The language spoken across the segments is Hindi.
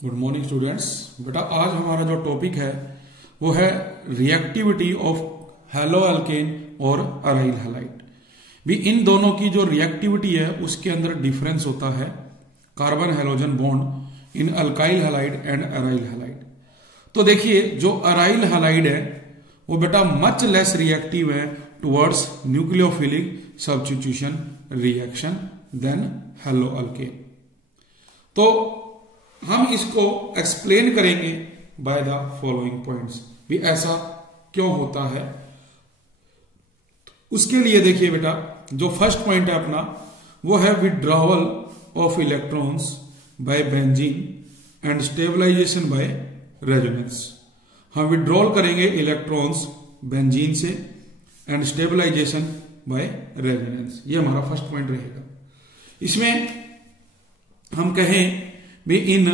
Good morning students. बेटा आज हमारा जो टॉपिक है वो है रिएक्टिविटी ऑफ हैलो एल्केन और अराइल हैलाइड। भी इन दोनों की जो रिएक्टिविटी है उसके अंदर डिफरेंस होता है carbon halogen bond in alkyl halide and aryl halide. तो देखिए जो अराइल हैलाइड है वो बेटा मच लेस रिएक्टिव है towards nucleophilic substitution reaction than haloalkane. तो हम इसको एक्सप्लेन करेंगे बाय द फॉलोइंग पॉइंट्स भी ऐसा क्यों होता है। उसके लिए देखिए बेटा जो फर्स्ट पॉइंट है अपना वो है withdrawal of electrons by benzene and stabilisation by resonance. हम विड्रॉल करेंगे इलेक्ट्रॉन्स बेंजीन से एंड स्टेबलाइजेशन बाय रेजोनेंस। ये हमारा फर्स्ट पॉइंट रहेगा। इसमें हम कहें भी इन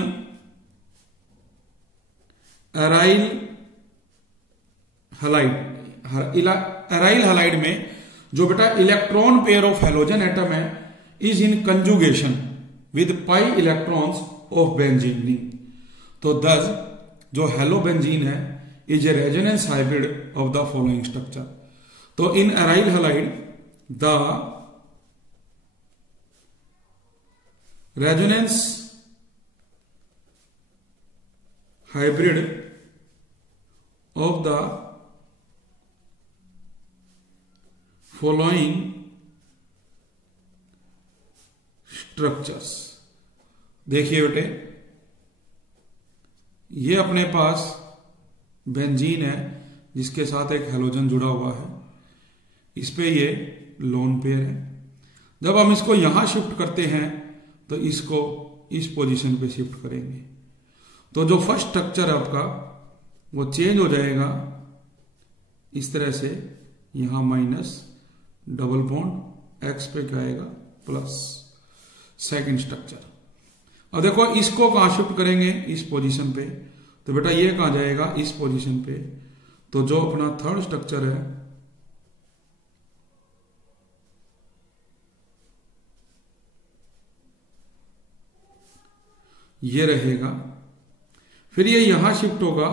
अराइल हैलाइड में जो बेटा electron pair of halogen atom है is in conjugation with pi electrons of benzene ring. तो दस जो हैलो बेंजीन है is a resonance hybrid of the following structure. तो in aryl halide the resonance hybrid of the following structures। देखिए बेटे ये अपने पास बेंजीन है जिसके साथ एक हैलोजन जुड़ा हुआ है, इस पे ये लोन पेयर है। जब हम इसको यहां शिफ्ट करते हैं तो इसको इस पोजीशन पे शिफ्ट करेंगे तो जो फर्स्ट स्ट्रक्चर है आपका वो चेंज हो जाएगा इस तरह से, यहां माइनस डबल बॉन्ड एक्स पे क्या आएगा प्लस सेकंड स्ट्रक्चर। अब देखो इसको कहां शिफ्ट करेंगे इस पोजीशन पे, तो बेटा ये कहां जाएगा इस पोजीशन पे। तो जो अपना थर्ड स्ट्रक्चर है ये रहेगा, फिर ये यहां शिफ्ट होगा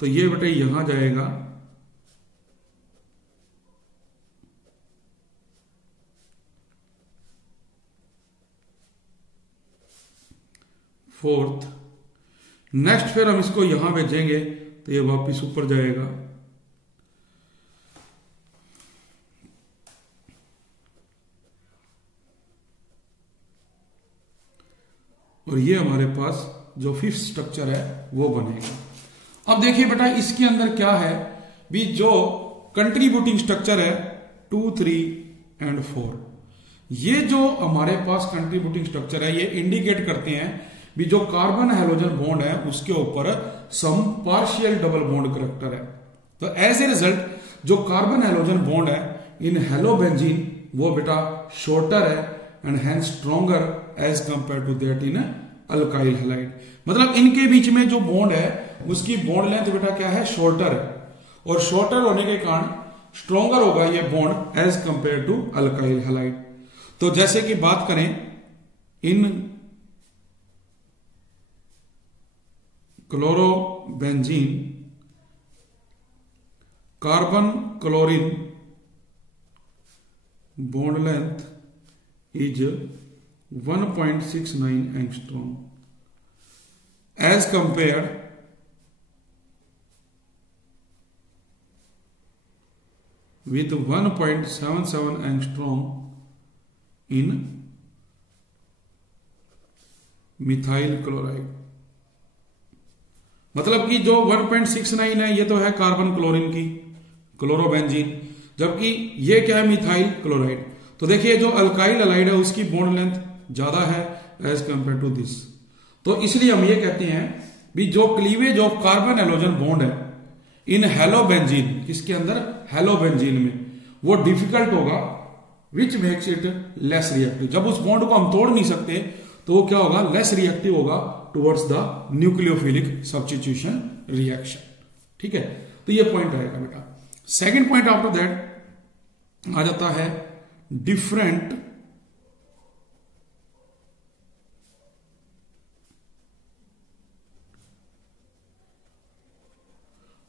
तो ये बेटे यहां जाएगा, फोर्थ। नेक्स्ट फिर हम इसको यहां भेजेंगे तो ये वापिस ऊपर जाएगा, और ये हमारे पास जो फिफ्थ स्ट्रक्चर है वो बनेगा। अब देखिए बेटा इसके अंदर क्या है भी जो कंट्रीब्यूटिंग स्ट्रक्चर है 2, 3 एंड 4। ये जो हमारे पास कंट्रीब्यूटिंग स्ट्रक्चर है ये इंडिकेट करते हैं भी जो कार्बन हैलोजन बॉन्ड है उसके ऊपर some partial double bond character है। तो एज ए रिजल्ट जो कार्बन हैलोजन बॉन्ड है इन हैलो बेंजीन वो बेटा शॉर्टर है and hence stronger as compare to that in alkyl halide. मतलब इनके बीच में जो बॉन्ड है उसकी बॉन्ड लेंथ बेटा क्या है शॉर्टर है, और शॉर्टर होने के कारण स्ट्रॉन्गर होगा ये bond as compare to alkyl halide. तो जैसे कि बात करें in chlorobenzene carbon chlorine bond length is 1.69 angstrom as compared with 1.77 angstrom in methyl chloride. मतलब कि जो 1.69 है ये तो है कार्बन क्लोरीन की क्लोरोबेंजीन, जबकि ये क्या है मिथाइल क्लोराइड। तो देखिए जो अल्काइल हैलाइड है उसकी बॉन्ड लेंथ ज्यादा है एज कंपेयर टू दिस। तो इसलिए हम ये कहते हैं भी जो cleavage of carbon halogen bond है इन हैलो बेंजीन, किसके अंदर हैलो बेंजीन में, वो डिफिकल्ट होगा which makes it less reactive. जब उस बॉन्ड को हम तोड़ नहीं सकते तो वो क्या होगा लेस रिएक्टिव होगा towards the nucleophilic substitution reaction. ठीक है, तो ये पॉइंट आएगा बेटा। सेकेंड पॉइंट आफ्टर दैट आ जाता है different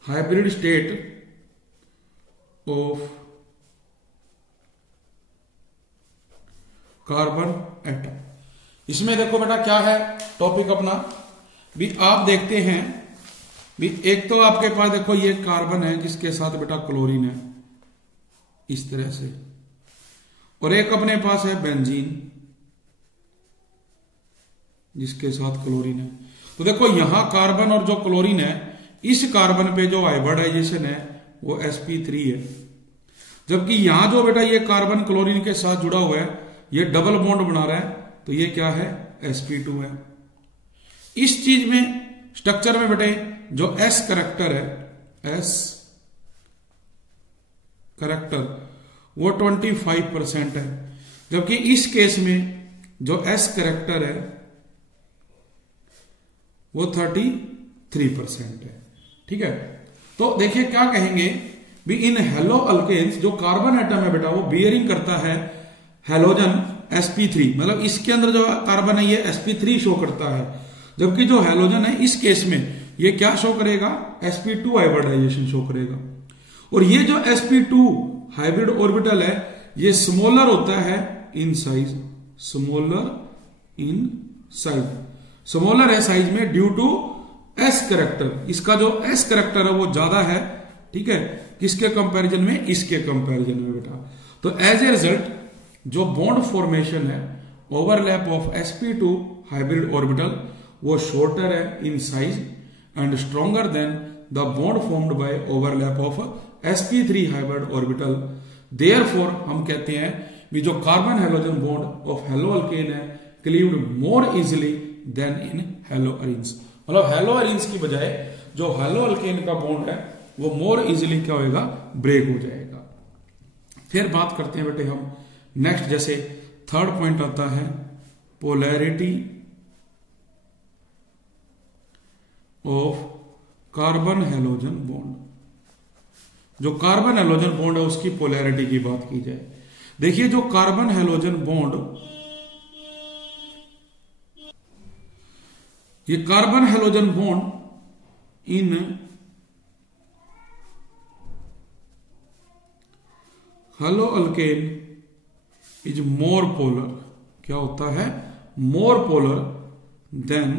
hybrid state of carbon atom. इसमें देखो बेटा क्या है टॉपिक अपना, भी आप देखते हैं भी एक तो आपके पास देखो ये कार्बन है जिसके साथ बेटा क्लोरीन है इस तरह से, और एक अपने पास है बेंजीन जिसके साथ क्लोरीन है। तो देखो यहां कार्बन और जो क्लोरीन है, इस कार्बन पे जो हाइब्रिडाइजेशन है वो sp3 है, जबकि यहां जो बेटा ये कार्बन क्लोरीन के साथ जुड़ा हुआ है ये डबल बॉन्ड बना रहा है, तो ये क्या है sp2 है। इस चीज में स्ट्रक्चर में बेटे जो s करैक्टर है, s करैक्टर वो 25% है, जबकि इस केस में जो s करैक्टर है वो 33% है। ठीक है, तो देखिए क्या कहेंगे भी इन हेलो अल्केन्स जो कार्बन एटम है बेटा वो बियरिंग करता है हेलोजन sp3, मतलब इसके अंदर जो कार्बन है ये sp3 शो करता है, जबकि जो हेलोजन है इस केस में ये क्या शो करेगा, sp2 हाइब्रिडाइजेशन शो करेगा। और ये जो sp2 हाइब्रिड ऑर्बिटल है ये स्मॉलर होता है in size, smaller in size, smaller है साइज में ड्यू टू s करैक्टर। इसका जो s करैक्टर है वो ज्यादा है, ठीक है, किसके कंपैरिजन में, इसके कंपैरिजन में बेटा। तो एज ए रिजल्ट जो बॉन्ड फॉर्मेशन है overlap of sp2 hybrid orbital वो शॉर्टर है in size and stronger than the bond formed by overlap of sp3 hybrid orbital. Therefore हम कहते हैं भी जो carbon halogen bond of halo alkane है cleaved more easily than in hello arenes, मतलब हेलो अरीन्स की बजाय जो हेलो अल्केन का बॉन्ड है वो मोर इजिली क्या होगा, ब्रेक हो जाएगा। फिर बात करते हैं बेटे हम नेक्स्ट, जैसे थर्ड पॉइंट आता है polarity of carbon halogen bond. जो कार्बन हेलोजन बॉन्ड है उसकी पोलैरिटी की बात की जाए, देखिए जो कार्बन हेलोजन बॉन्ड, ये carbon halogen bond in haloalkane is more polar, क्या होता है, more polar than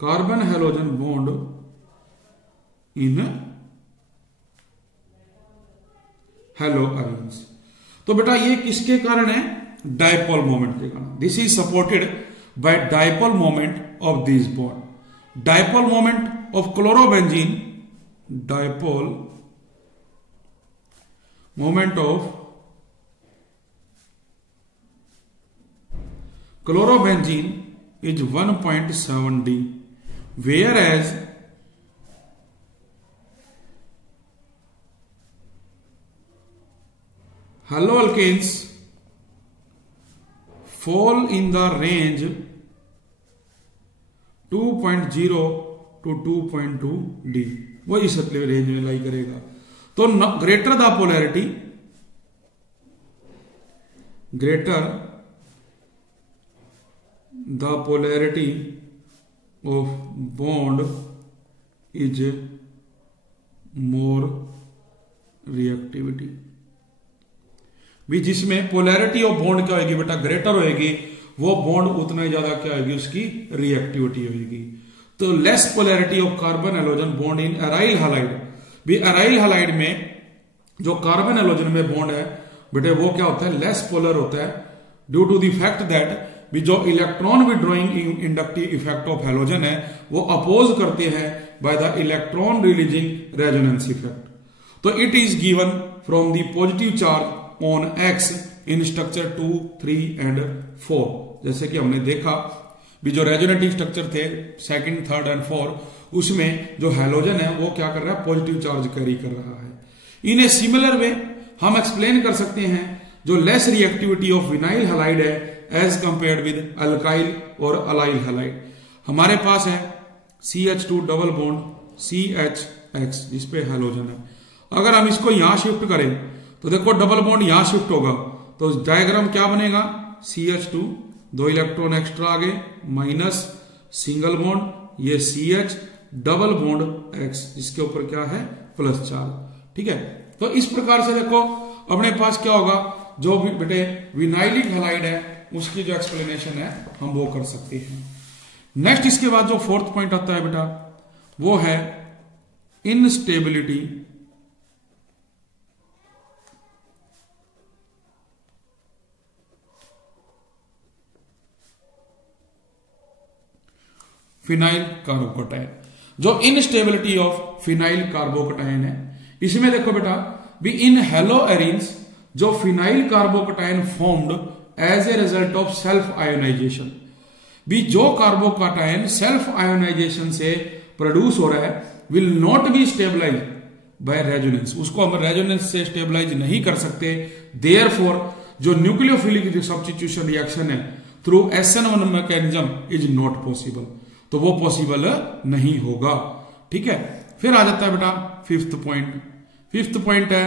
carbon halogen bond in hello arenes. तो बेटा ये किसके कारण है, डायपोल मोमेंट के कारण। This is supported by dipole moment of this bond. Dipole moment of chlorobenzene, dipole moment of chlorobenzene is 1.7 D, whereas haloalkanes fall in the range 2.0 to 2.2 D, वो इस रेंज में लाई करेगा। तो greater the polarity, greater the polarity of bond is more reactivity, भी जिसमें पोलैरिटी ऑफ बॉन्ड क्या होगी बेटा, ग्रेटर होगी, वो बॉन्ड उतना ही ज्यादा क्या होगी, उसकी रिएक्टिविटी होगी। तो less polarity of carbon halogen bond in aryl halide, भी एराइल हैलाइड में जो कार्बन हेलोजन में बॉन्ड है बेटे वो क्या होता है, लेस पोलर होता है, due to the fact that भी जो electron withdrawing inductive effect of halogen है वो अपोज करते हैं by the electron releasing resonance effect. तो it is given from the positive charge on X in structure 2, 3 and 4। जैसे कि हमने देखा भी जो रेजोनेटिव स्ट्रक्चर थे सेकंड, थर्ड एंड 4, उसमें जो हेलोजन है वो क्या कर रहा है, पॉजिटिव चार्ज कैरी कर रहा है। इन ए सिमिलर वे हम एक्सप्लेन कर सकते हैं जो less reactivity of vinyl halide है एज कंपेयर्ड विद अल्काइल और अलाइल हैलाइड। हमारे पास है CH2 डबल बॉन्ड CHX जिसपे हेलोजन है। अगर हम इसको यहां शिफ्ट करें तो देखो डबल बॉन्ड यहां शिफ्ट होगा, तो डायग्राम क्या बनेगा, CH2 2 इलेक्ट्रॉन एक्स्ट्रा आगे माइनस सिंगल बॉन्ड, ये CH डबल बॉन्ड X, इसके ऊपर क्या है प्लस चार्ज। ठीक है, तो इस प्रकार से देखो अपने पास क्या होगा, जो भी बेटे विनाइलिक हैलाइड है उसकी जो एक्सप्लेनेशन है हम वो कर सकते हैं। नेक्स्ट इसके बाद जो फोर्थ पॉइंट आता है बेटा वो है इनस्टेबिलिटी फिनाइल कार्बोकटायन। जो इनस्टेबिलिटी ऑफ फिनाइल कार्बोकटायन है, इसमें देखो बेटा भी इन हेलोएरिन्स जो phenyl carbocation formed as a result of self ionisation, भी जो कार्बोकटायन सेल्फ आयोनाइजेशन से प्रोड्यूस हो रहा है will not be stabilise by resonance, उसको हम रेजोनेंस से स्टेबलाइज नहीं कर सकते। देयरफॉर जो न्यूक्लियोफिलिक सब्स्टिट्यूशन रिएक्शन है through SN1 mechanism is not possible, तो वो पॉसिबल नहीं होगा। ठीक है, फिर आ जाता है बेटा फिफ्थ पॉइंट। फिफ्थ पॉइंट है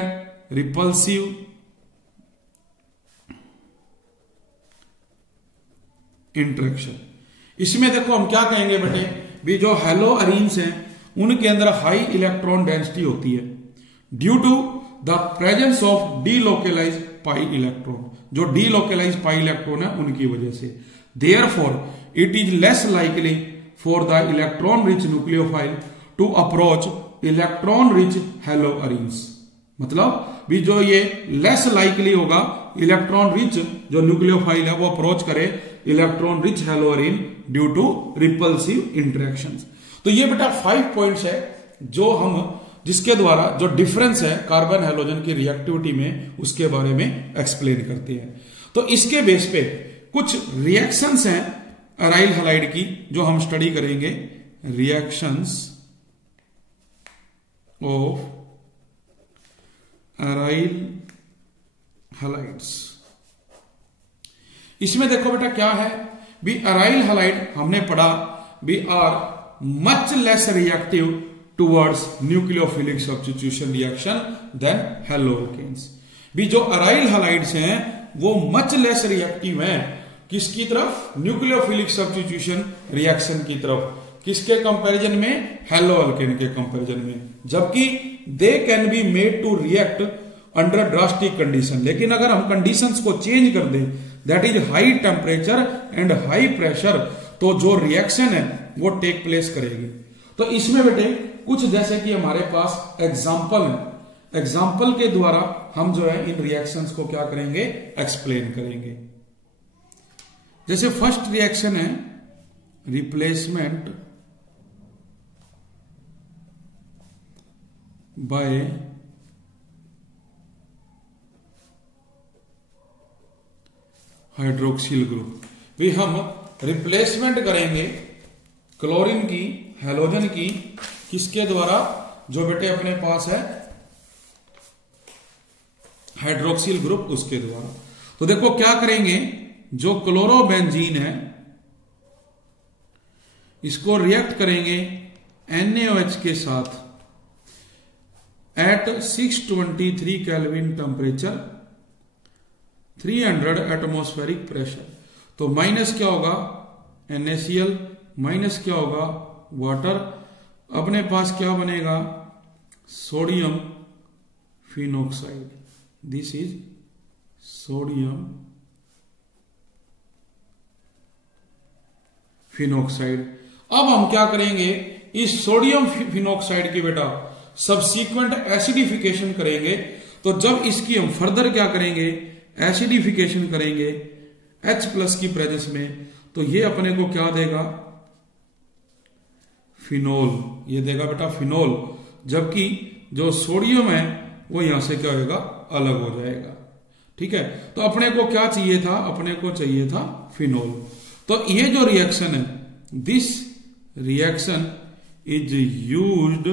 रिपल्सिव इंटरेक्शन। इसमें देखो हम क्या कहेंगे बेटे, भी जो हेलोअरीन्स हैं उनके अंदर हाई इलेक्ट्रॉन डेंसिटी होती है due to the presence of delocalise pi electron, जो डीलोकेलाइज पाई इलेक्ट्रॉन है उनकी वजह से। Therefore it is less likely for the electron rich nucleophile to approach electron rich haloarenes, मतलब भी जो ये लेस लाइकली होगा इलेक्ट्रॉन रिच जो न्यूक्लियोफाइल है वो अप्रोच करे electron rich haloarene due to repulsive interactions. तो ये बेटा 5 पॉइंट्स है जो हम जिसके द्वारा जो डिफरेंस है कार्बन हेलोजन की रिएक्टिविटी में उसके बारे में एक्सप्लेन करते हैं। तो इसके बेस पे कुछ रिएक्शंस हैं अराइल हैलाइड की जो हम स्टडी करेंगे, रिएक्शंस ऑफ अराइल हैलाइड्स। इसमें देखो बेटा क्या है, बी अराइल हैलाइड हमने पढ़ा be are much less reactive towards nucleophilic substitution reaction than haloalkanes. भी जो अराइल हैलाइड्स हैं वो मच लेस रिएक्टिव हैं किसकी तरफ, न्यूक्लियोफिलिक सब्स्टिट्यूशन रिएक्शन की तरफ, किसके कंपैरिजन में, हेलोअल्केन के कंपैरिजन में, जबकि they can be made to react under drastic condition. लेकिन अगर हम कंडीशंस को चेंज कर दें, that is high temperature and high pressure, तो जो रिएक्शन है वो टेक प्लेस करेगी। तो इसमें बेटे कुछ जैसे कि हमारे पास एग्जाम्पल है, एग्जाम्पल के द्वारा हम जो है इन रिएक्शंस को क्या करेंगे, एक्सप्लेन करेंगे। जैसे फर्स्ट रिएक्शन है रिप्लेसमेंट बाय हाइड्रोक्सिल ग्रुप। भी हम रिप्लेसमेंट करेंगे क्लोरीन की, हेलोजन की, किसके द्वारा, जो बेटे अपने पास है हाइड्रोक्सिल ग्रुप उसके द्वारा। तो देखो क्या करेंगे, जो क्लोरोबेंजीन है इसको रिएक्ट करेंगे NaOH के साथ at 623 kelvin temperature, 300 atmospheric pressure. तो माइनस क्या होगा NaCl, माइनस क्या होगा वाटर, अपने पास क्या बनेगा sodium phenoxide, this is sodium phenoxide. अब हम क्या करेंगे, इस सोडियम फिनॉक्साइड की बेटा सबसीक्वेंट एसिडिफिकेशन करेंगे। तो जब इसकी हम फर्दर क्या करेंगे, एसिडिफिकेशन करेंगे H+ की प्रेजेंस में, तो ये अपने को क्या देगा, फिनोल, ये देगा बेटा फिनोल। जबकि जो सोडियम है वो यहां से क्या होगा, अलग हो जाएगा। ठीक है, तो अपने को क्या चाहिए था, अपने को चाहिए था फिनोल। तो ये जो रिएक्शन है, दिस रिएक्शन इज यूज्ड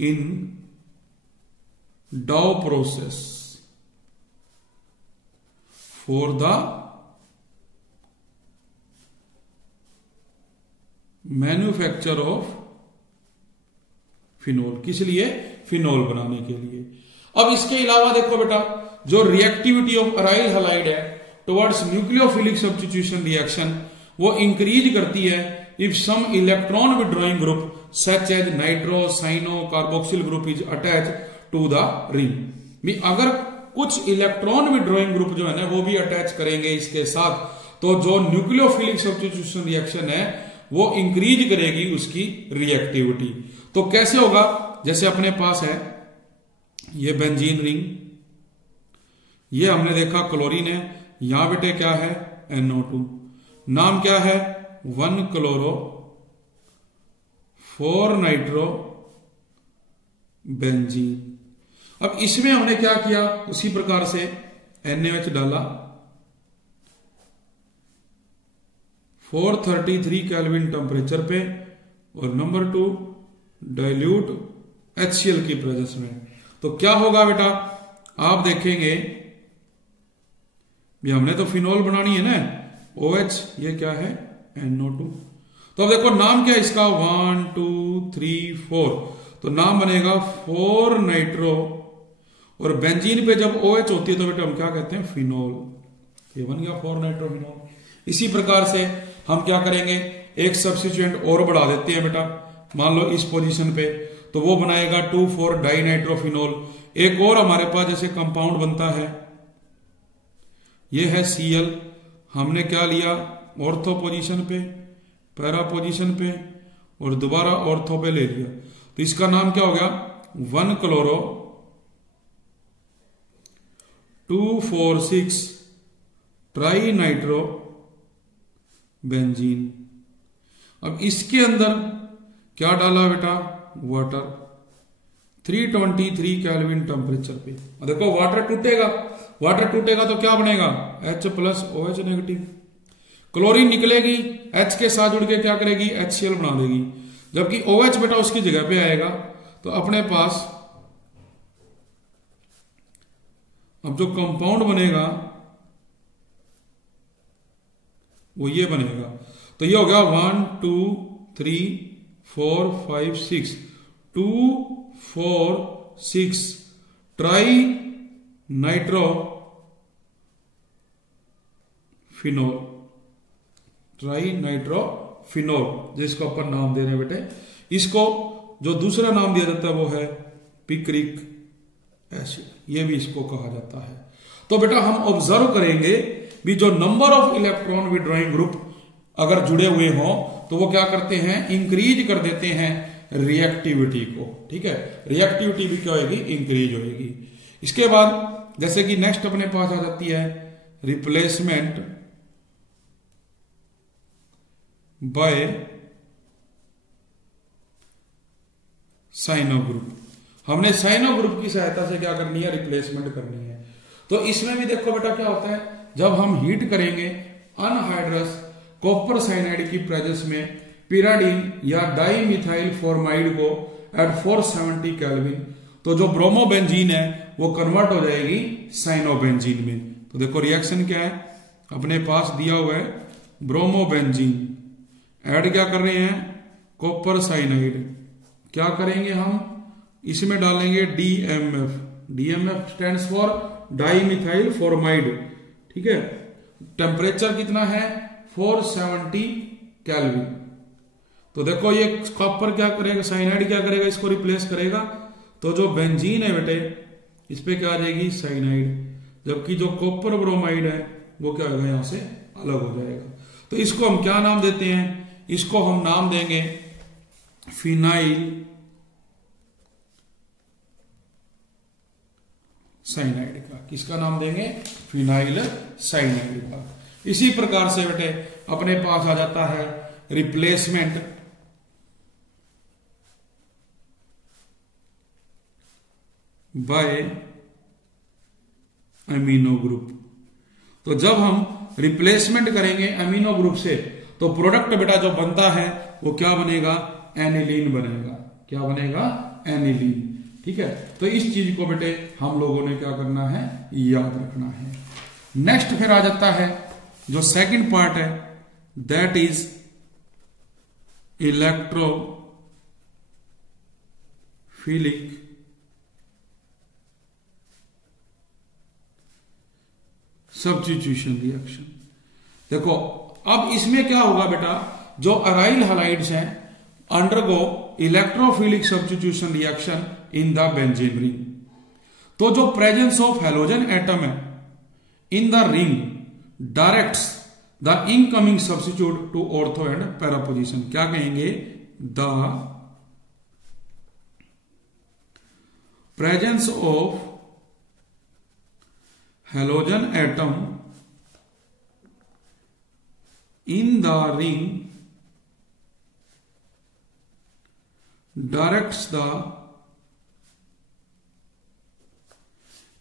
इन डाउ process for the manufacture of phenol, किस लिए, फिनोल बनाने के लिए। अब इसके अलावा देखो बेटा जो रिएक्टिविटी ऑफ अराइल हैलाइड है टुवर्ड्स न्यूक्लियोफिलिक सब्स्टिट्यूशन रिएक्शन वो इंक्रीज करती है if some electron withdrawing group such as nitro cyano carboxyl group is attach to the ring. भी अगर कुछ इलेक्ट्रॉन विड्रॉइंग ग्रुप जो है ना वो भी अटैच करेंगे इसके साथ, तो जो न्यूक्लियोफिलिक सब्स्टिट्यूशन रिएक्शन है वो इंक्रीज करेगी उसकी रिएक्टिविटी। तो कैसे होगा, जैसे अपने पास है ये बेंजीन रिंग, ये हमने देखा क्लोरीन है, यहां बेटे क्या है NO2, नाम क्या है 1 क्लोरो 4 नाइट्रो बेंजीन। अब इसमें हमने क्या किया, उसी प्रकार से NaOH डाला, 433 केल्विन टेम्परेचर पे, और नंबर 2 डाइल्यूट HCl की प्रेजेंस में। तो क्या होगा बेटा, आप देखेंगे भी हमने तो फिनोल बनानी है ना, OH ये क्या है NO2। तो अब देखो नाम क्या है इसका 1 2 3 4, तो नाम बनेगा 4 नाइट्रो, और बेंजीन पे जब OH होती है तो बेटा हम क्या कहते हैं फिनोल, ये बन गया 4 नाइट्रो फिनोल। इसी प्रकार से हम क्या करेंगे, एक सब्स्टिट्यूएंट और बढ़ा देते हैं बेटा, मान लो इस पोजीशन पे, तो वो बनाएगा 2,4 डाई नाइट्रोफिनोल। एक और हमारे पास जैसे कंपाउंड बनता है, ये है Cl, हमने क्या लिया ऑर्थो पोजीशन पे, पैरा पोजीशन पे, और दोबारा ऑर्थो पे ले लिया, तो इसका नाम क्या हो गया 1 क्लोरो 2,4,6 ट्राई नाइट्रो बेंजीन। अब इसके अंदर क्या डाला बेटा, वाटर 323 केल्विन टेम्परेचर पे। देखो वाटर टूटेगा, वाटर टूटेगा तो क्या बनेगा H plus OH negative, chlorine निकलेगी, H के साथ जुड़ के क्या करेगी HCl बना देगी, जबकि OH बेटा उसकी जगह पे आएगा। तो अपने पास अब जो कंपाउंड बनेगा वो ये बनेगा, तो ये हो गया 1 2 3 4 5 6 2 4 6 tri nitro phenol, tri nitro phenol जिसको अपन नाम दे रहे हैं बेटे। इसको जो दूसरा नाम दिया जाता है वो है पिक्रिक एसिड, ये भी इसको कहा जाता है। तो बेटा हम ऑब्जर्व करेंगे भी जो number of electron withdrawing group अगर जुड़े हुए हों तो वो क्या करते हैं, इंक्रीज कर देते हैं रिएक्टिविटी को। ठीक है, रिएक्टिविटी भी क्या होगी, इंक्रीज होगी। इसके बाद जैसे कि नेक्स्ट अपने पास आ जाती है रिप्लेसमेंट बाय साइनो ग्रुप। हमने साइनो ग्रुप की सहायता से क्या करनी है, रिप्लेसमेंट करनी है। तो इसमें भी देखो बेटा क्या होता है, जब हम हीट करेंगे अनहाइड्रस कॉपर साइनाइड की प्रेजेंस में पिराडीन या डाइमिथाइल फॉर्माइड को एट 470 केल्विन, तो जो ब्रोमोबेंजीन है वो कन्वर्ट हो जाएगी साइनोबेंजीन में। तो देखो रिएक्शन क्या है, अपने पास दिया हुआ है ब्रोमोबेंजीन, ऐड क्या कर रहे हैं कॉपर साइनाइड, क्या करेंगे हम इसमें डालेंगे DMF, DMF stands for dimethyl formamide. ठीक है, टेम्परेचर कितना है 470 केल्विन। तो देखो ये कॉपर क्या करेगा, साइनाइड क्या करेगा, इसको रिप्लेस करेगा, तो जो बेंजीन है बेटे इस पे क्या आ जाएगी साइनाइड, जबकि जो कॉपर ब्रोमाइड है वो क्या होगा यहां से अलग हो जाएगा। तो इसको हम क्या नाम देते हैं, इसको हम नाम देंगे फिनाइल साइनाइड का। किसका नाम देंगे, फिनाइल साइनाइड का। इसी प्रकार से बेटे अपने पास आ जाता है रिप्लेसमेंट बाय अमीनो ग्रुप। तो जब हम रिप्लेसमेंट करेंगे अमीनो ग्रुप से तो प्रोडक्ट बेटा जो बनता है वो क्या बनेगा, एनिलीन बनेगा। क्या बनेगा, एनिलीन। ठीक है, तो इस चीज को बेटे हम लोगों ने क्या करना है, याद रखना है। नेक्स्ट फिर आ जाता है जो सेकंड पार्ट है, that is electrophilic substitution reaction. देखो अब इसमें क्या होगा बेटा, जो अराइल हैलाइड्स हैं undergo electrophilic substitution reaction in the benzene ring. तो जो प्रेजेंस ऑफ हैलोजन एटम है in the ring directs the incoming substitute to ortho and para position. क्या कहेंगे? The presence of halogen atom in the ring directs the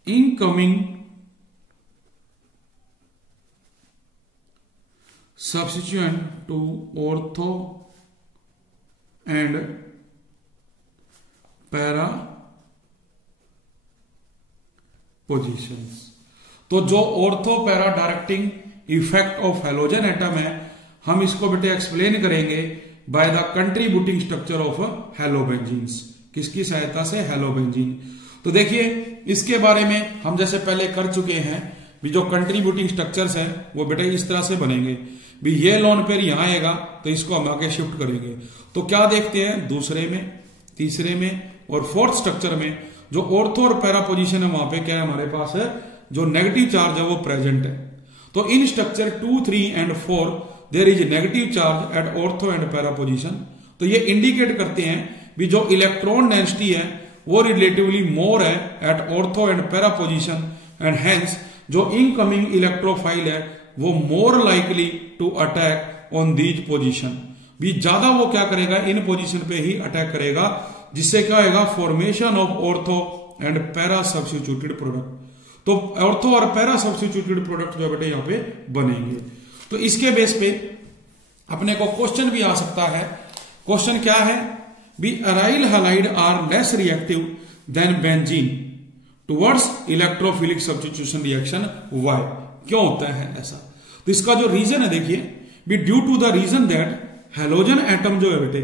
incoming substituent to ortho and para positions। तो जो ortho para directing effect of halogen atom है हम इसको बेटे एक्सप्लेन करेंगे by the contributing structure of halobenzenes. किसकी सहायता से? हैलोबेंजीन। तो देखिए इसके बारे में हम जैसे पहले कर चुके हैं भी जो कंट्रीब्यूटिंग स्ट्रक्चर्स हैं वो बेटा इस तरह से बनेंगे भी ये लोन पेयर यहां आएगा तो इसको हम आगे शिफ्ट करेंगे। तो क्या देखते हैं? दूसरे में, तीसरे में और फोर्थ स्ट्रक्चर में जो ऑर्थो और पैरा पोजीशन है वहां पे क्या है हमारे पास है जो नेगेटिव चार्ज है वो प्रेजेंट है। तो in structure 2, 3 and 4 there is negative charge at ortho and para position. तो ये इंडिकेट करते हैं भी जो इलेक्ट्रॉन डेंसिटी है वो रिलेटिवली मोर है at ortho and para position and hence जो इनकमिंग इलेक्ट्रोफाइल है वो more likely to attack on these position. भी ज्यादा वो क्या करेगा? इन पोजीशन पे ही अटैक करेगा, जिससे क्या होगा? Formation of ortho and para substituted product. तो ऑर्थो और पैरा सब्स्टिट्यूटेड प्रोडक्ट जो बेटे यहां पे बनेंगे। तो इसके बेस पे अपने को क्वेश्चन भी आ सकता है। क्वेश्चन क्या है? B aryl halide are less reactive than benzene towards electrophilic substitution reaction. Why? क्यों होता है ऐसा? तो इसका जो रीजन है देखिए B due to the reason that halogen atom जो है बेटे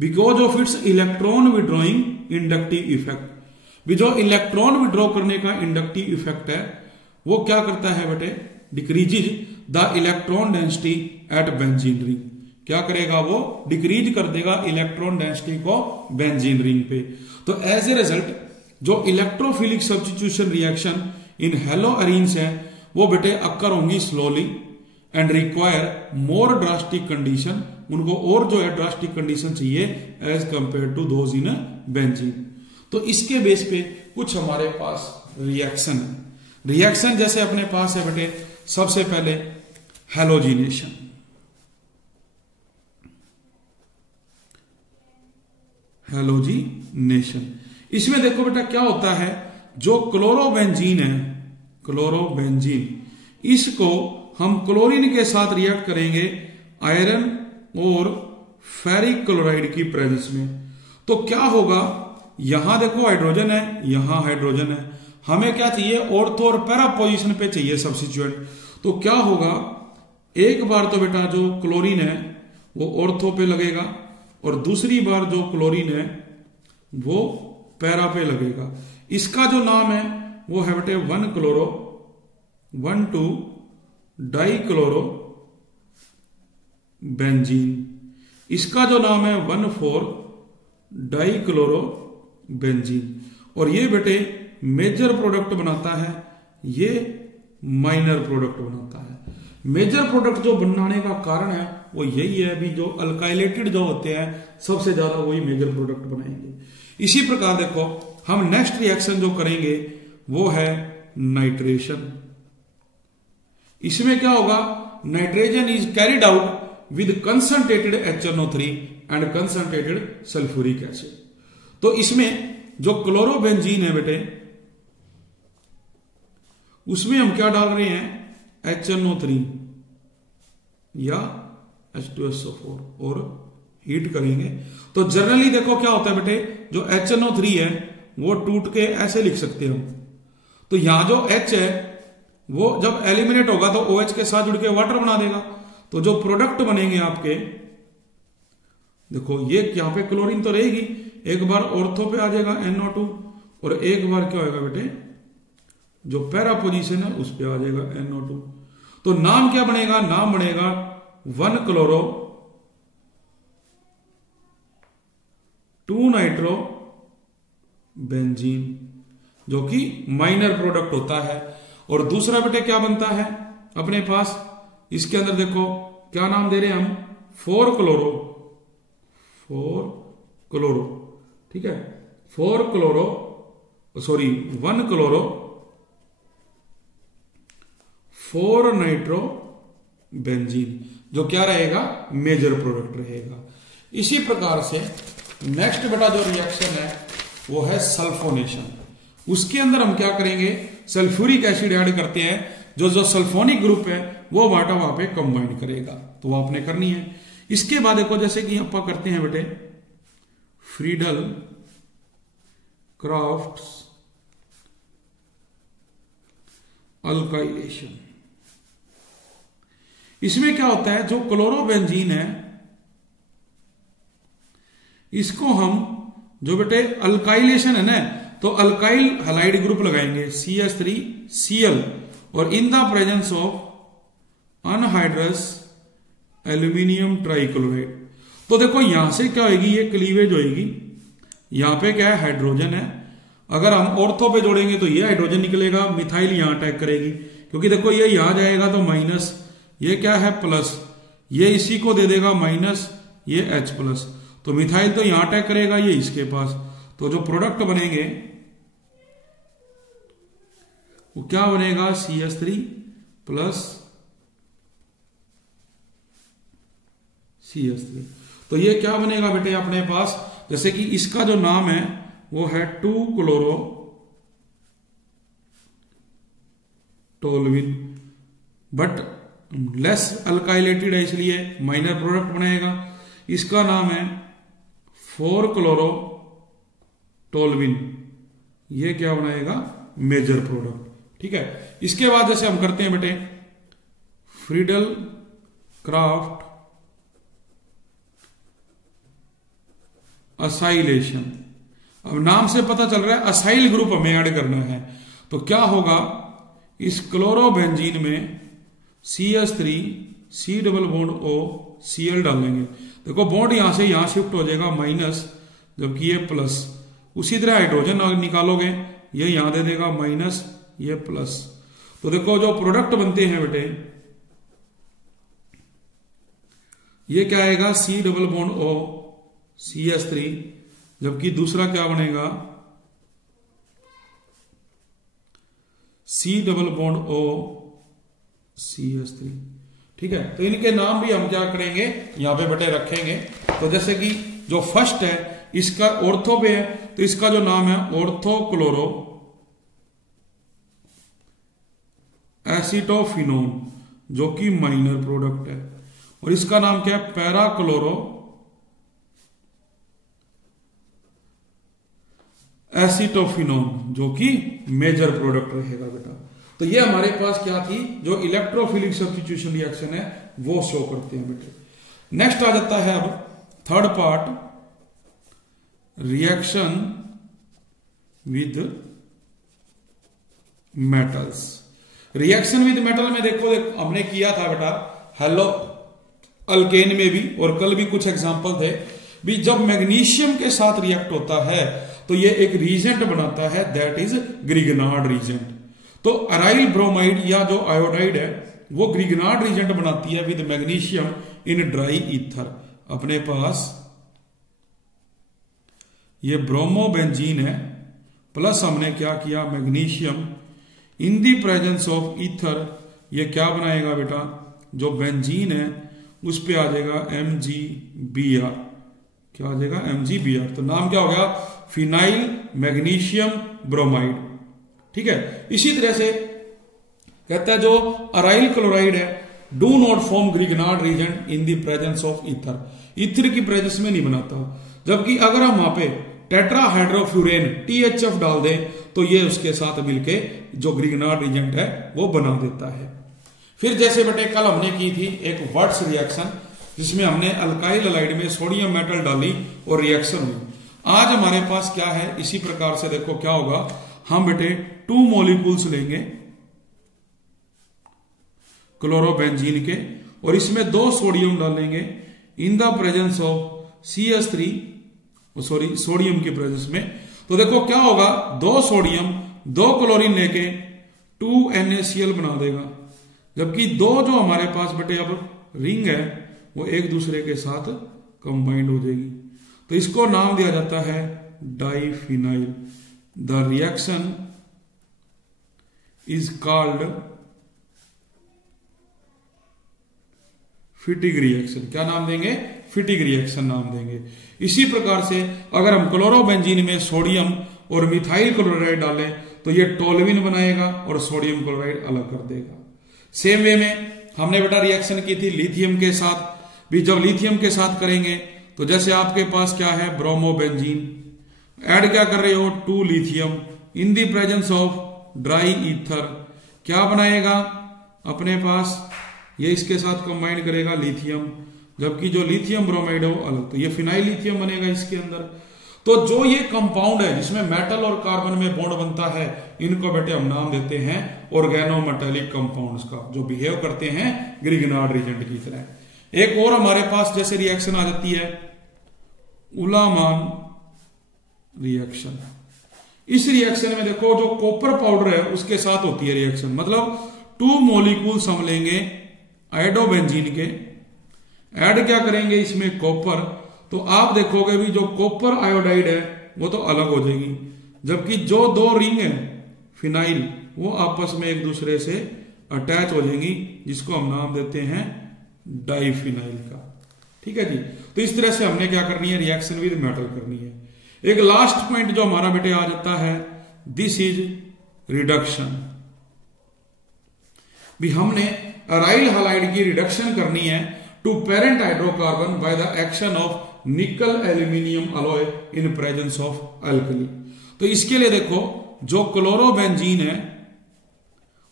because of its electron withdrawing inductive effect. भी जो इलेक्ट्रॉन विड्रॉ करने का इंडक्टिव इफेक्ट है वो क्या करता है बेटे? Decreases the electron density at benzene ring. क्या करेगा? वो डिक्रीज कर देगा इलेक्ट्रॉन डेंसिटी को बेंजीन रिंग पे। तो एज ए रिजल्ट जो electrophilic substitution reaction in hello arenes है वो बेटे अक्कर होंगी slowly and require more drastic condition. उनको और जो है ड्रास्टिक कंडीशन चाहिए as compare to those in benzene. तो इसके बेस पे कुछ हमारे पास रिएक्शन है। रिएक्शन जैसे अपने पास है बेटे सबसे पहले हैलोजिनेशन। हैलोजिनेशन इसमें देखो बेटा क्या होता है जो क्लोरोबेंजीन है, क्लोरोबेंजीन, इसको हम क्लोरीन के साथ रिएक्ट करेंगे आयरन और फेरिक क्लोराइड की प्रेजेंस में। तो क्या होगा? यहां देखो हाइड्रोजन है, यहां हाइड्रोजन है, हमें क्या चाहिए? ऑर्थो और पैरा पोजीशन पे चाहिए सब्स्टिट्यूएंट। तो क्या होगा? एक बार तो बेटा जो क्लोरीन है वो ऑर्थो पे लगेगा और दूसरी बार जो क्लोरीन है वो पैरा पे लगेगा। इसका जो नाम है वो है बेटे 1-क्लोरो 1,2 डाइक्लोरो बेंजीन। इसका जो नाम है 1,4 डाइक्लोरो बेंजीन। और ये बेटे मेजर प्रोडक्ट बनाता है, ये माइनर प्रोडक्ट बनाता है। मेजर प्रोडक्ट जो बनाने का कारण है वो यही है भी जो अल्काइलेटेड जो होते हैं सबसे ज्यादा वही मेजर प्रोडक्ट बनाएंगे। इसी प्रकार देखो हम नेक्स्ट रिएक्शन जो करेंगे वो है नाइट्रेशन। इसमें क्या होगा? Nitrogen is carried out with concentrated HNO3 and concentrated sulphuric acid. तो इसमें जो क्लोरोबेंजीन है बेटे उसमें हम क्या डाल रहे हैं? HNO3 या H2SO4 और हीट करेंगे। तो जनरली देखो क्या होता है बेटे जो HNO3 है वो टूट के ऐसे लिख सकते हैं हम। तो यहां जो H है वो जब एलिमिनेट होगा तो OH के साथ जुड़ के वाटर बना देगा। तो जो प्रोडक्ट बनेंगे आपके देखो ये यहां पे क्लोरीन तो रहेगी, एक बार ऑर्थो पे आ जाएगा NO2 और एक बार क्या होगा बेटे जो पैरा पोजीशन है उस पे आ जाएगा NO2। तो नाम क्या बनेगा? नाम बनेगा 1-क्लोरो नाइट्रो बेंजीन, जो कि माइनर प्रोडक्ट होता है। और दूसरा बेटे क्या बनता है अपने पास, इसके अंदर देखो क्या नाम दे रहे हैं हम, 4 क्लोरो, ठीक है, 1 क्लोरो 4 नाइट्रो बेंजीन, जो क्या रहेगा, मेजर प्रोडक्ट रहेगा। इसी प्रकार से नेक्स्ट बेटा जो रिएक्शन है वो है सल्फोनेशन। उसके अंदर हम क्या करेंगे, सल्फ्यूरिक एसिड ऐड करते हैं, जो सल्फोनिक ग्रुप है वो बाटा वहां पे कंबाइन करेगा, तो वो आपने करनी है। इसके बाद देखो जैसे कि आप करते हैं बेटे फ्रीडल क्राफ्ट्स अल्काइलेशन। इसमें क्या होता है, जो क्लोरोबेंजीन है इसको हम जो बेटे अल्काइलेशन है ना, तो अल्काइल हैलाइड ग्रुप लगाएंगे CH3Cl और इन the presence of anhydrous aluminium trichloride. तो देखो यहां से क्या होगी, ये क्लीवेज होगी, यहां पे क्या है, हाइड्रोजन है। अगर हम ऑर्थो पे जोड़ेंगे तो ये हाइड्रोजन निकलेगा, मिथाइल यहां अटैक करेगी, क्योंकि देखो ये यहां जाएगा तो माइनस, ये क्या है प्लस, ये इसी को दे देगा माइनस, ये H+, तो मिथाइल तो यहां अटैक करेगा, ये इसके पास, तो जो प्रोडक्ट बनेंगे वो क्या बनेगा, CH3 प्लस CH3। तो ये क्या बनेगा बेटे अपने पास, जैसे कि इसका जो नाम है वो है 2 क्लोरो टोलविन, बट लेस अल्काइलेटेड है इसलिए माइनर प्रोडक्ट बनेगा। इसका नाम है 4 क्लोरो टोलविन, ये क्या बनाएगा, मेजर प्रोडक्ट, ठीक है। इसके बाद जैसे हम करते हैं बेटे फ्रीडल क्राफ्ट असाइलेशन। अब नाम से पता चल रहा है असाइल ग्रुप हमें ऐड करना है, तो क्या होगा, इस क्लोरोबेंजीन में CH3 C double bond O Cl डालेंगे, देखो बॉन्ड यहां से यहां शिफ्ट हो जाएगा माइनस, जबकि ये प्लस। उसी तरह हाइड्रोजन निकालोगे, ये यहां दे देगा माइनस, ये प्लस। तो देखो जो प्रोडक्ट बनते हैं बेटे, ये क्या आएगा, C double bond O CH3, जबकि दूसरा क्या बनेगा, C double bond O CH3, ठीक है। तो इनके नाम भी हम क्या करेंगे, यहां पे बेटे रखेंगे। तो जैसे कि जो फर्स्ट है इसका ऑर्थो पे है, तो इसका जो नाम है ऑर्थो क्लोरो एसिटोफिनोन, जो कि माइनर प्रोडक्ट है, और इसका नाम क्या है, पैरा क्लोरो एसिटोफिनोन, जो कि मेजर प्रोडक्ट रहेगा बेटा। तो ये हमारे पास क्या थी, जो इलेक्ट्रोफिलिक सब्स्टिट्यूशन रिएक्शन है वो शो करते हैं बेटे। नेक्स्ट आ जाता है अब third part, reaction with metals. Reaction with metal में देखो हमने किया था बेटा हेलो अल्केन में भी, और कल भी कुछ एग्जांपल थे भी। जब मैग्नीशियम के साथ रिएक्ट होता है तो ये एक रीजेंट बनाता है, दैट इज ग्रिगनार्ड रीजेंट। तो अराइल ब्रोमाइड या जो आयोडाइड है वो ग्रिगनार्ड रीजेंट बनाती है with magnesium in dry ether. अपने पास ये ब्रोमोबेंजीन है, प्लस हमने क्या किया, magnesium in the presence of ether, ये क्या बनाएगा बेटा, जो बेंजीन है उस पे आ जाएगा MgBr, क्या आ जाएगा MgBr। तो नाम क्या हो गया, फिनाइल मैग्नीशियम ब्रोमाइड, ठीक है। इसी तरह से कहता है जो अराइल क्लोराइड है do not form Grignard reagent in the presence of ether, ether की प्रेजेंस में नहीं बनाता। जबकि अगर हम वहां पे टेट्राहाइड्रोफ्यूरेन THF डाल दें तो ये उसके साथ मिलके जो ग्रिगनार्ड रीजेंट है वो बना देता है। फिर जैसे बेटे कल हमने की थी एक वर्ट्स रिएक्शन, जिसमें हमने अल्काइल हैलाइड में सोडियम मेटल डाली और रिएक्शन हुई। आज हमारे पास क्या है, इसी प्रकार से देखो क्या होगा, हम बेटे 2 मॉलिक्यूल्स लेंगे क्लोरोबेंजीन के, और इसमें 2 सोडियम डालेंगे इन the presence of CH3 sorry sodium की प्रेजेंस में। तो देखो क्या होगा, 2 सोडियम 2 क्लोरीन लेके 2 NaCl बना देगा, जबकि 2 जो हमारे पास बेटे अब रिंग है वो एक दूसरे के साथ कंबाइंड हो जाएगी। तो इसको नाम दिया जाता है diphenyl. The reaction is called Fittig reaction. क्या नाम देंगे, फिटिग रिएक्शन नाम देंगे। इसी प्रकार से अगर हम क्लोरोबेंजीन में सोडियम और मिथाइल क्लोराइड डालें तो ये टोल्यूइन बनाएगा और सोडियम क्लोराइड अलग कर देगा। सेम वे में हमने बेटा रिएक्शन की थी लिथियम के साथ भी। जब लिथियम के साथ करेंगे तो जैसे आपके पास क्या है, ब्रोमोबेंजीन, ऐड क्या कर रहे हो, 2 lithium in the presence of dry ether, क्या बनाएगा अपने पास, ये इसके साथ कंबाइन करेगा लिथियम, जबकि जो लिथियम ब्रोमाइड है वो अलग, तो ये फिनाइल लिथियम बनेगा इसके अंदर। तो जो ये कंपाउंड है जिसमें मेटल और कार्बन में बॉन्ड बनता है, इनको बेटे हम नाम देते हैं ऑर्गेनोमेटेलिक कंपाउंड्स का, जो बिहेव करते हैं ग्रिग्नार्ड रिएजेंट की तरह। एक और हमारे पास जैसे रिएक्शन आ जाती है उलामान रिएक्शन। इस रिएक्शन में देखो जो कॉपर पाउडर है उसके साथ होती है रिएक्शन, मतलब 2 मॉलिक्यूल्स हम लेंगे आयोडोबेंजीन के, ऐड क्या करेंगे इसमें कॉपर, तो आप देखोगे भी जो कॉपर आयोडाइड है वो तो अलग हो जाएगी, जबकि जो 2 रिंग है फिनाइल वो आपस में एक दूसरे से अटैच हो जाएंगी, जिसको हम नाम देते हैं डाइफिनाइल का। ठीक है जी। तो इस तरह से हमने क्या करनी है, रिएक्शन विद मेटल करनी है। एक लास्ट पॉइंट जो हमारा बेटे आ जाता है, दिस इज रिडक्शन। भी हमने अराइल हैलाइड की रिडक्शन करनी है to parent hydrocarbon by the action of nickel aluminium alloy in presence of alkali. तो इसके लिए देखो जो क्लोरोबेंजीन है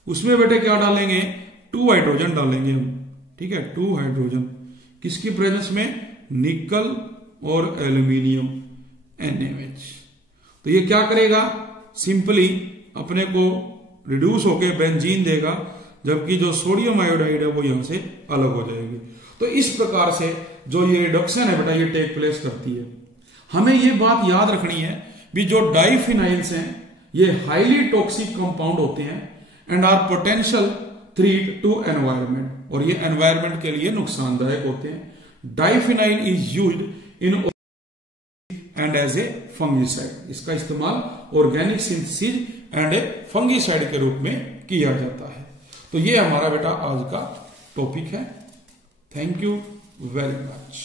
उसमें बेटे क्या डालेंगे, 2 हाइड्रोजन डालेंगे हम। ठीक है, 2 हाइड्रोजन किसकी प्रेजेंस में, निकल और एल्यूमिनियम NaOH। तो ये क्या करेगा, सिंपली अपने को रिड्यूस होकर बेंजीन देगा, जबकि जो सोडियम आयोडाइड है वो यहां से अलग हो जाएगी। तो इस प्रकार से जो ये रिडक्शन है बेटा ये टेक प्लेस करती है। हमें ये बात याद रखनी है भी जो डाइफिनाइल्स हैं ये हाईली टॉक्सिक कंपाउंड होते हैं and are potential threat to environment, और ये एनवायरमेंट के लिए नुकसानदायक होते हैं। Diphenyl is used in and as a fungicide. इसका इस्तेमाल organic synthesis and a fungicide के रूप में किया जाता है। तो ये हमारा बेटा आज का टॉपिक है। Thank you very much.